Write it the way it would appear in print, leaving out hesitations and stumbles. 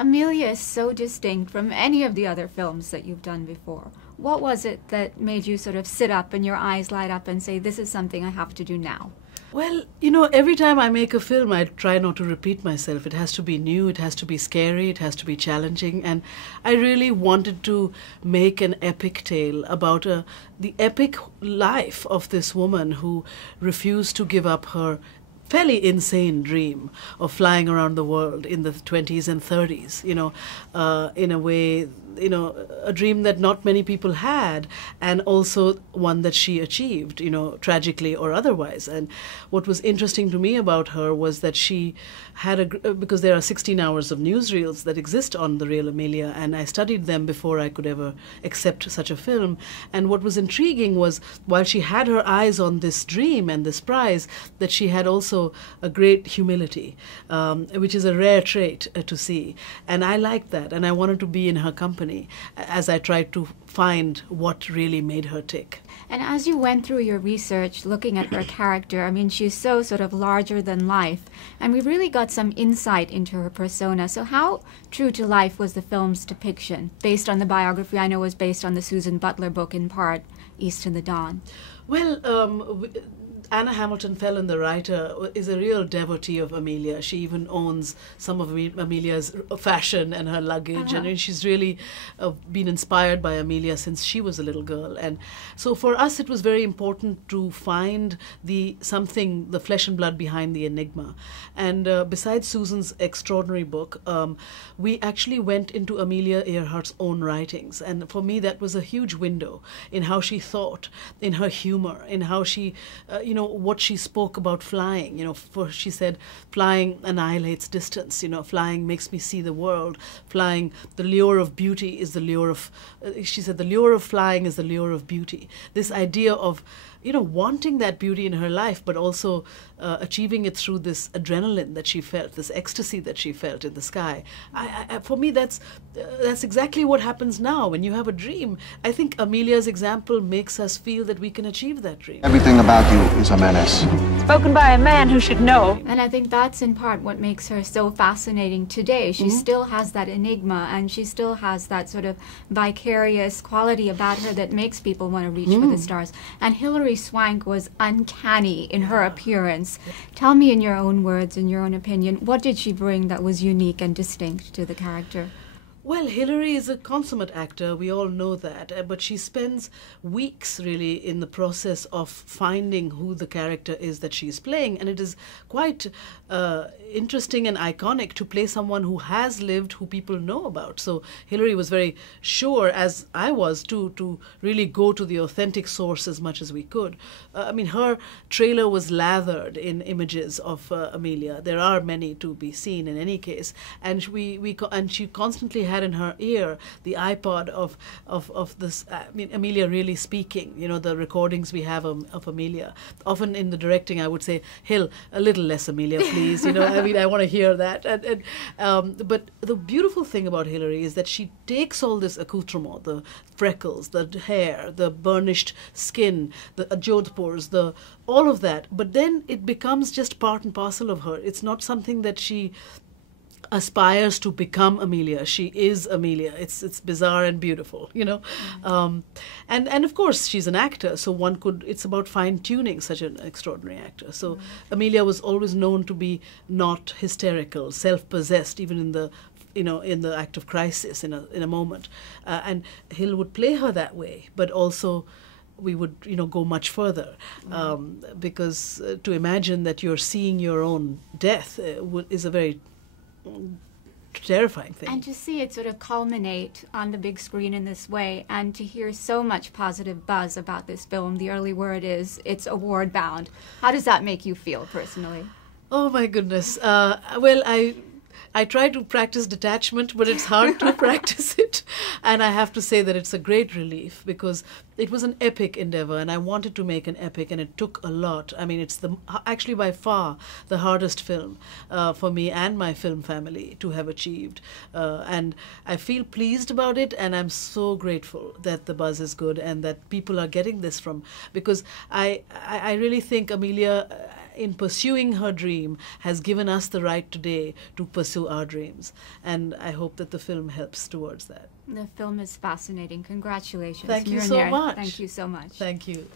Amelia is so distinct from any of the other films that you've done before. What was it that made you sort of sit up and your eyes light up and say, this is something I have to do now? Well, every time I make a film, I try not to repeat myself. It has to be new, it has to be scary, it has to be challenging. And I really wanted to make an epic tale about the epic life of this woman who refused to give up her fairly insane dream of flying around the world in the 20s and 30s, in a way, a dream that not many people had, and also one that she achieved, tragically or otherwise. And what was interesting to me about her was that she had because there are 16 hours of newsreels that exist on the real Amelia, and I studied them before I could ever accept such a film. And what was intriguing was, while she had her eyes on this dream and this prize, that she had also a great humility, which is a rare trait to see. And I liked that, and I wanted to be in her company as I tried to find what really made her tick. And as you went through your research looking at her character, I mean, she's so sort of larger than life, and we really got some insight into her persona. So how true to life was the film's depiction, based on the biography I know was based on the Susan Butler book in part, East in the Dawn? Well, Anna Hamilton Fellon, the writer, is a real devotee of Amelia. She even owns some of Amelia's fashion and her luggage. And she's really been inspired by Amelia since she was a little girl. And so for us, it was very important to find the flesh and blood behind the enigma. And besides Susan's extraordinary book, we actually went into Amelia Earhart's own writings. And for me, that was a huge window in how she thought, in her humor, in how she, what she spoke about flying. For she said, flying annihilates distance. Flying makes me see the world. Flying, the lure of beauty is the lure of, she said, the lure of flying is the lure of beauty. This idea of, wanting that beauty in her life, but also achieving it through this adrenaline that she felt, this ecstasy that she felt in the sky. For me, that's exactly what happens now when you have a dream. I think Amelia's example makes us feel that we can achieve that dream. Everything about you is a menace. Spoken by a man who should know. And I think that's in part what makes her so fascinating today. She still has that enigma, and she still has that sort of vicarious quality about her that makes people want to reach for the stars. And Hilary Swank was uncanny in her appearance. Tell me, in your own words, in your own opinion, what did she bring that was unique and distinct to the character? Well, Hilary is a consummate actor, we all know that, but she spends weeks really in the process of finding who the character is that she's playing, and it is quite interesting and iconic to play someone who has lived, who people know about. So Hilary was very sure, as I was too, to really go to the authentic source as much as we could. Her trailer was lathered in images of Amelia. There are many to be seen in any case, and she constantly had in her ear the iPod of this, Amelia really speaking, the recordings we have of Amelia. Often in the directing, I would say, Hill, a little less Amelia, please, I want to hear that. But the beautiful thing about Hilary is that she takes all this accoutrement, the freckles, the hair, the burnished skin, the jodhpurs, all of that, but then it becomes just part and parcel of her. It's not something that she aspires to become Amelia. She is Amelia. It's bizarre and beautiful, and of course she's an actor, so it's about fine-tuning such an extraordinary actor. So Amelia was always known to be not hysterical, self-possessed, even in the act of crisis, in a moment, and Hill would play her that way, but also we would, go much further, because to imagine that you're seeing your own death is a very terrifying thing. And to see it sort of culminate on the big screen in this way, and to hear so much positive buzz about this film. The early word is it's award bound. How does that make you feel personally? Oh my goodness. Well, I try to practice detachment, but it's hard to practice it. And I have to say that it's a great relief, because it was an epic endeavor, and I wanted to make an epic, and it took a lot. It's actually by far the hardest film for me and my film family to have achieved. And I feel pleased about it, and I'm so grateful that the buzz is good and that people are getting this from, because I really think Amelia, in pursuing her dream, has given us the right today to pursue our dreams. And I hope that the film helps towards that. The film is fascinating. Congratulations. Thank you Mira so Nair. much. Thank you so much. Thank you.